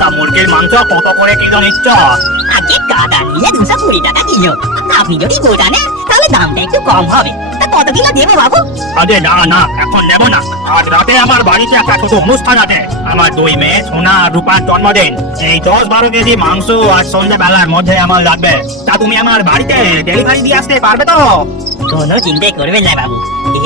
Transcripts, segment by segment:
তা মুরগির মাংস কত করে কিলো নিচ্ছ? আগে কাটা নিয়ে 220 টাকা কিলো। আপনি যদি গোটা নেন তাহলে দামটা একটু কম হবে। তা কত কিলো দেবে বাবু? আরে না না, এখন নেব না। আজ রাতে আমার বাড়িতে একটা ছোট অনুষ্ঠান আছে। আমার 2 মেয়ে সোনা আর রূপার জন্মদিন। এই 10-12 কেজি মাংস আজ সন্ধ্যাবেলার মধ্যে আমার লাগবে। তা তুমি আমার বাড়িতে ডেলিভারি দিয়ে আসতে পারবে তো? কোনো চিন্তা করবেন না বাবু,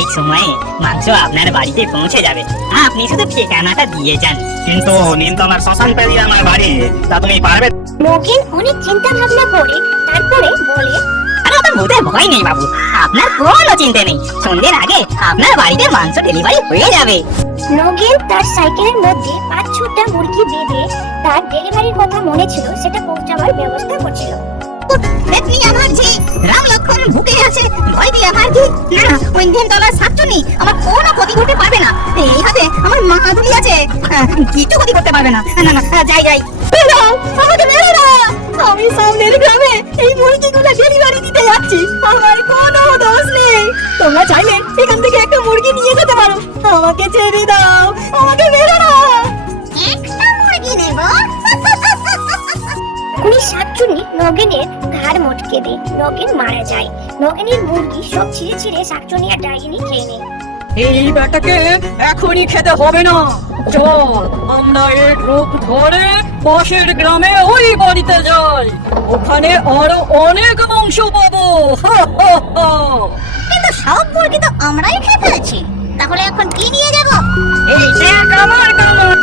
এই সময়ে মাংস আপনার বাড়িতে পৌঁছে যাবে। আপনি শুধু ঠিকানাটা দিয়ে যান। কিন্তু নিমতলার শ্মশান পেরিয়ে আমার বাড়ি, তা তুমি পারবে? নগেন অনেক চিন্তা ভাবনা করে তারপরে বলে, আরে ওটা মোটেই ভয় নেই বাবু, আপনার কোনো চিন্তা নেই। সন্ধ্যের আগে আপনার বাড়িতে মাংস ডেলিভারি হয়ে যাবে। নগেন তার সাইকেলের মধ্যে 5-6টা মুরগি বেঁধে তার ডেলিভারির কথা মনে ছিল সেটা পৌঁছাবার ব্যবস্থা করছিল। দেখনি আমার ঝি রাম লক্ষণ ভুকে আছে, ভয় দিয়ে আমার ঝি না, ওই নিমতলার শাকচুনি আমার কোনো ক্ষতি করতে পারবে না। এই হাতে আমার মাদুলি আছে, কিছু ক্ষতি করতে পারবে না। না না, যাই যাই। বেরাও, আমাকে মেরে না। আমি সামনের গ্রামে এই মুরগিগুলো ডেলিভারি দিতে যাচ্ছি, আমার কোনো দোষ নেই। তোমরা চাইলে এখান থেকে একটা মুরগি নিয়ে যেতে পারো। আমাকে ছেড়ে দাও, আমাকে মেরে না। একটা মুরগি নেব। উনি শাকচুন্নি নগেনের ঘাড় মটকে দেয়। নগেন মারা যায়। নগেনের মুরগি সব ছিঁড়ে ছিঁড়ে শাকচুন্নি আর ডাইনি খেয়ে নেয়। এই বেটাকে এখনই খেতে হবে না। চল আমরা এর রূপ ধরে পাশের গ্রামে ওই বাড়িতে যাই, ওখানে আরো অনেক মাংস পাবো। কিন্তু সব মুরগি তো আমরাই খেয়ে ফেলেছি, তাহলে এখন কি নিয়ে যাব? এই দেখ আমার কামান।